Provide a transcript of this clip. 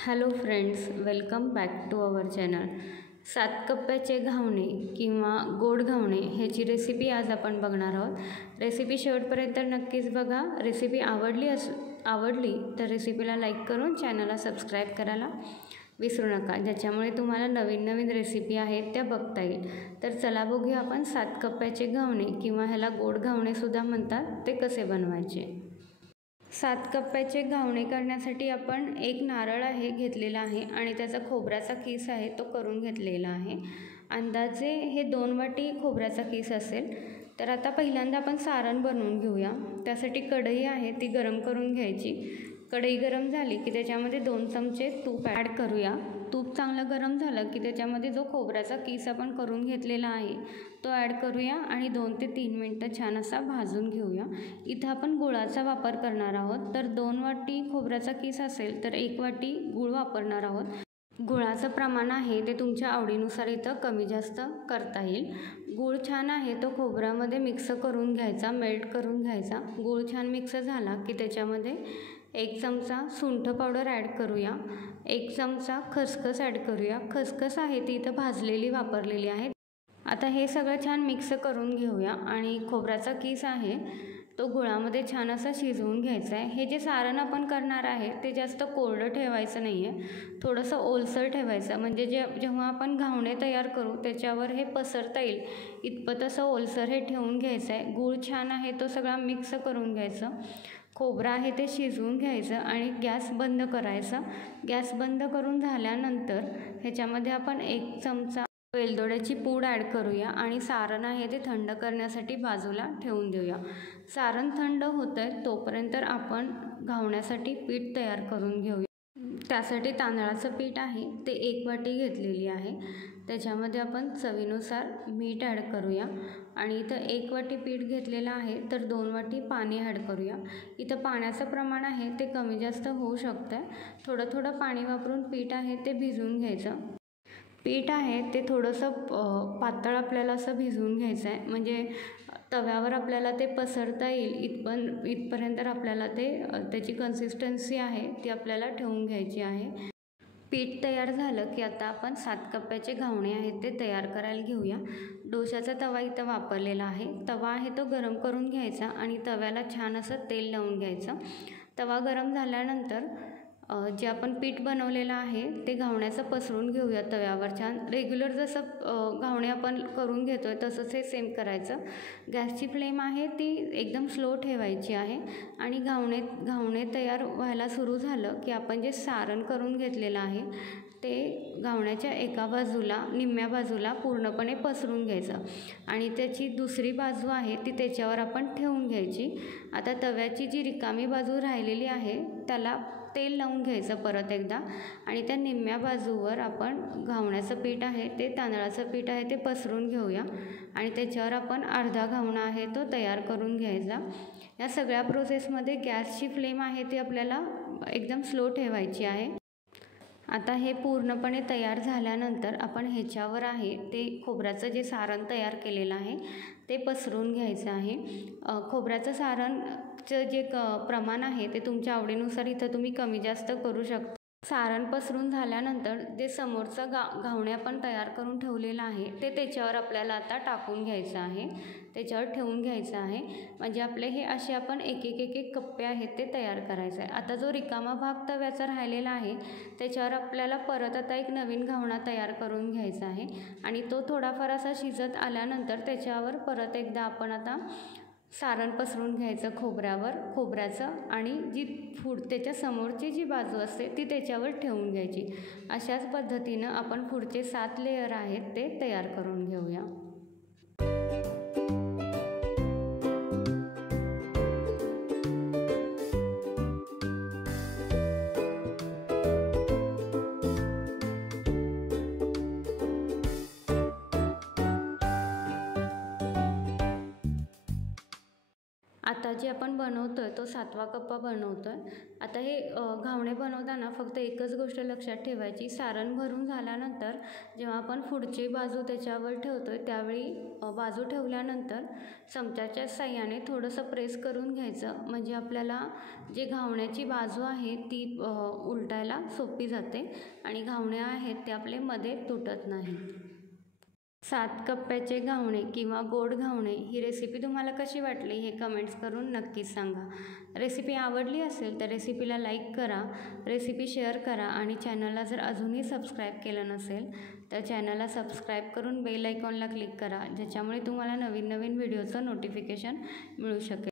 Hello friends, welcome back to our channel. 7 कप्प्याचे घावणे किंवा गोड घावणे ह्याची रेसिपी आज आपण बघणार आहोत. रेसिपी शेवटपर्यंत नक्कीच बघा. रेसिपी आवडली तर रेसिपीला लाईक करून चॅनलला सबस्क्राईब करायला विसरू नका, ज्याच्यामुळे तुम्हाला नवीन नवीन रेसिपी आहेत त्या बघता येईल. तर चला बघूया आपण 7 कप्प्याचे घावणे किंवा ह्याला गोड घावणेसुद्धा म्हणतात ते कसे बनवायचे. 7 कप्प्याचे घावणे करण्यासाठी आपण एक नारळ घेतलेला आहे आणि त्याचा खोबऱ्याचा किस आहे तो करून घेतलेला आहे. अंदाजे हे 2 वाटी खोबऱ्याचा किस असेल. तर आता पहिल्यांदा आपण सारण बनवून घेऊया. त्यासाठी कढई आहे ती गरम करून घ्यायची. कढई गरम झाली की त्याच्यामध्ये 2 चमचे तूप ॲड करूया. तूप चांगलं गरम झालं की त्याच्यामध्ये जो खोबऱ्याचा किस आपण करून घेतलेला आहे तो ॲड करूया आणि 2 ते 3 मिनटं छान असा भाजून घेऊया. इथं आपण गुळाचा वापर करणार आहोत. तर 2 वाटी खोबऱ्याचा किस असेल तर 1 वाटी गूळ वापरणार आहोत. गुळाचं प्रमाण आहे ते तुमच्या आवडीनुसार इथं कमी जास्त करता येईल. गूळ छान आहे तो खोबऱ्यामध्ये मिक्स करून घ्यायचा, मेल्ट करून घ्यायचा. गूळ छान मिक्स झाला की त्याच्यामध्ये 1 चमचा सुंठ पावडर ॲड करूया. 1 चमचा खसखस ॲड करूया. खसखस आहे ती इथं भाजलेली वापरलेली आहे. आता हे सगळं छान मिक्स करून घेऊया आणि खोबऱ्याचा किस आहे तो गुळामध्ये छान असा शिजवून घ्यायचा आहे. हे जे सारण आपण करणार आहे ते जास्त कोरडं ठेवायचं नाही आहे, थोडंसं ओलसर ठेवायचं, म्हणजे जेव्हा आपण घावणे तयार करू त्याच्यावर हे पसरता येईल इतपत असं ओलसर हे ठेवून घ्यायचं आहे. गूळ छान आहे तो सगळा मिक्स करून घ्यायचं. खोबरं आहे ते शिजवून घ्यायचं आणि गॅस बंद करायचा. गॅस बंद करून झाल्यानंतर ह्याच्यामध्ये आपण 1 चमचा वेलदोड्याची पूड ॲड करूया आणि सारण आहे ते थंड करण्यासाठी बाजूला ठेवून देऊया. सारण थंड होतं आहे तोपर्यंत आपण घावण्यासाठी पीठ तयार करून घेऊया. त्यासाठी तांदळाचं पीठ आहे ते 1 वाटी घेतलेली आहे. त्याच्यामध्ये आपण चवीनुसार मीठ ॲड करूया आणि इथं 1 वाटी पीठ घेतलेलं आहे तर 2 वाटी पाणी ॲड करूया. इथं पाण्याचं प्रमाण आहे ते कमी जास्त होऊ शकतं. थोडं थोडं पाणी वापरून पीठ आहे ते भिजवून घ्यायचं. पीठ आहे ते थोडंसं पातळ आपल्याला असं भिजवून घ्यायचं आहे, म्हणजे तव्यावर आपल्याला ते पसरता येईल इथपर्यंत आपल्याला त्याची कन्सिस्टन्सी आहे ती आपल्याला ठेवून घ्यायची आहे. पीठ तयार झालं की आता आपण 7 कप्प्याचे घावणे आहेत ते तयार करायला घेऊया. डोशाचा तवा इथं वापरलेला आहे. तवा आहे तो गरम करून घ्यायचा आणि तव्याला छान असं तेल लावून घ्यायचं. तवा गरम झाल्यानंतर जे आपण पीठ बनवलेलं आहे ते घावण्याचं पसरून घेऊया तव्यावर छान. रेग्युलर जसं घावणे आपण करून घेतो आहे तसंच हे सेम करायचं. गॅसची फ्लेम आहे ती एकदम स्लो ठेवायची आहे आणि घावणे तयार व्हायला सुरू झालं की आपण जे सारण करून घेतलेलं आहे ते घावण्याच्या एका बाजूला निम्म्या बाजूला पूर्णपणे पसरून घ्यायचं आणि त्याची दुसरी बाजू आहे ती त्याच्यावर आपण ठेवून घ्यायची. आता तव्याची जी रिकामी बाजू राहिलेली आहे त्याला तेल लावून घ्यायचं परत एकदा आणि त्या निम्म्या बाजूवर आपण घावण्याचं पीठ आहे ते तांदळाचं पीठ आहे ते पसरून घेऊया आणि त्याच्यावर आपण अर्धा घावणा आहे तो तयार करून घ्यायचा. या सगळ्या प्रोसेसमध्ये गॅसची फ्लेम आहे ती आपल्याला एकदम स्लो ठेवायची आहे. आता हे पूर्णपणे तयार झाल्यानंतर आपण ह्याच्यावर आहे ते खोबऱ्याचं जे सारण तयार केलेलं आहे ते पसरून घ्यायचं आहे. खोबऱ्याचं सारणचं जे प्रमाण आहे ते तुमच्या आवडीनुसार इथं तुम्ही कमी जास्त करू शकता. सारण पसरून झाल्यानंतर जे समोरचं घावणे आपण तयार करून ठेवलेलं आहे ते त्याच्यावर आपल्याला आता टाकून घ्यायचं आहे, त्याच्यावर ठेवून घ्यायचं आहे. म्हणजे आपले हे असे आपण एक एक कप्पे आहेत ते तयार करायचं आहे. आता जो रिकामा भाग तव्याचा राहिलेला आहे त्याच्यावर आपल्याला परत आता एक नवीन घावणा तयार करून घ्यायचा आहे आणि तो थोडाफार असा शिजत आल्यानंतर त्याच्यावर परत एकदा आपण आता सारण पसरून घ्यायचं खोबऱ्याचं आणि जी त्याच्या समोरची जी बाजू असते ती त्याच्यावर ठेवून घ्यायची. अशाच पद्धतीनं आपण पुढचे 7 लेयर आहेत ते तयार करून घेऊया. आता जे आपण बनवतो आहे तो 7वा कप्पा बनवतो आहे. आता हे घावणे बनवताना फक्त एकच गोष्ट लक्षात ठेवायची, सारण भरून झाल्यानंतर जेव्हा आपण पुढची बाजू त्याच्यावर ठेवतो आहे त्यावेळी बाजू ठेवल्यानंतर चमच्याच्या साहाय्याने थोडंसं प्रेस करून घ्यायचं, म्हणजे आपल्याला जे घावण्याची बाजू आहे ती उलटायला सोपी जाते आणि घावणे आहेत ते आपले मध्ये तुटत नाही. 7 कप्प्याचे घावणे किंवा गोड घावणे ही रेसिपी तुम्हाला कशी वाटली हे कमेंट्स करून नक्कीच सांगा. रेसिपी आवडली असेल तर रेसिपीला लाईक करा, रेसिपी शेअर करा आणि चॅनलला जर अजूनही सबस्क्राईब केलं नसेल तर चॅनलला सबस्क्राईब करून बेल आयकॉनला क्लिक करा, ज्याच्यामुळे तुम्हाला नवीन नवीन व्हिडिओचं नोटिफिकेशन मिळू शकेल.